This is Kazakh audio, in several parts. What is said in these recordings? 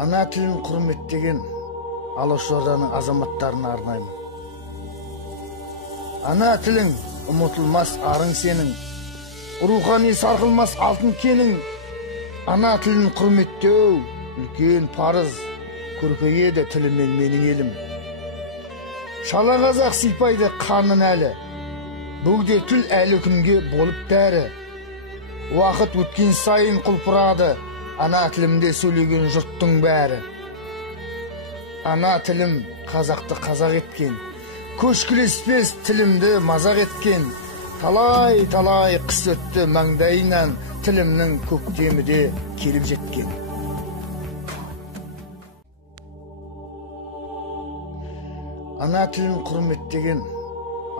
Ана тілін құрметтеген Алаш Орданың азаматтарына арнаймын. Ана тілің ұмытылмас арың сенің, рухани сарқылмас алтын кенің. Ана тілін құрметтеу үлкен парыз, көркейеді тілімен менің елім. Шала қазақ сипайды қанын әлі, бөгде тіл әлі күнге болып дәрі. Уақыт өткен сайын құлпырады, ана тілімде сөйлеген жұрттың бәрі. Ана тілім қазақты қазақ еткен, көшкілеспес тілімді мазақ еткен. Талай қыс өтті маңдайынан, тілімнің көктемі де келіп жеткен. Ана тілін құрметтеген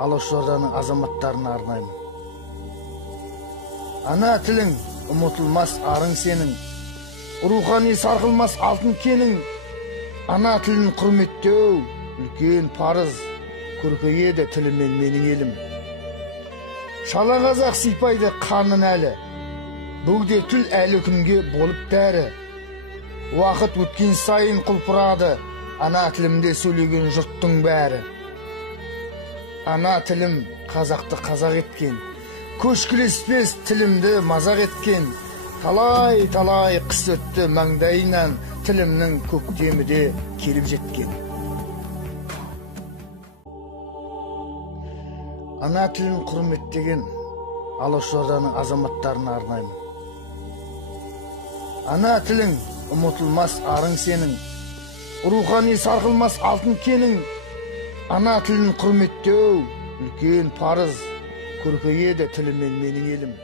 Алаш Орданың азаматтарына арнаймын. Ана тілің ұмытылмас арың сенің, рухани сарқылмас алтын кенің. Ана тілін құрметтеу үлкен парыз, көркейеді тілімен менің елім. Шала қазақ сипайды қанын әлі, бөгде тіл әлі күнге болып дәрі. Уақыт өткен сайын құлпырады, ана тілімде сөйлеген жұрттың бәрі. Ана тілім қазақты қазақ еткен, көшкілеспес тілімді мазақ еткен. Талай қыс өтті маңдайынан, тілімнің көктемі де келіп жеткен. Ана тілін құрметтеген Алаш Орданың азаматтарына арнаймын. Ана тілің ұмытылмас арың сенің, рухани сарқылмас алтын кенің. Ана тілін құрметтеу үлкен парыз, көркейеді тілімен менің елім.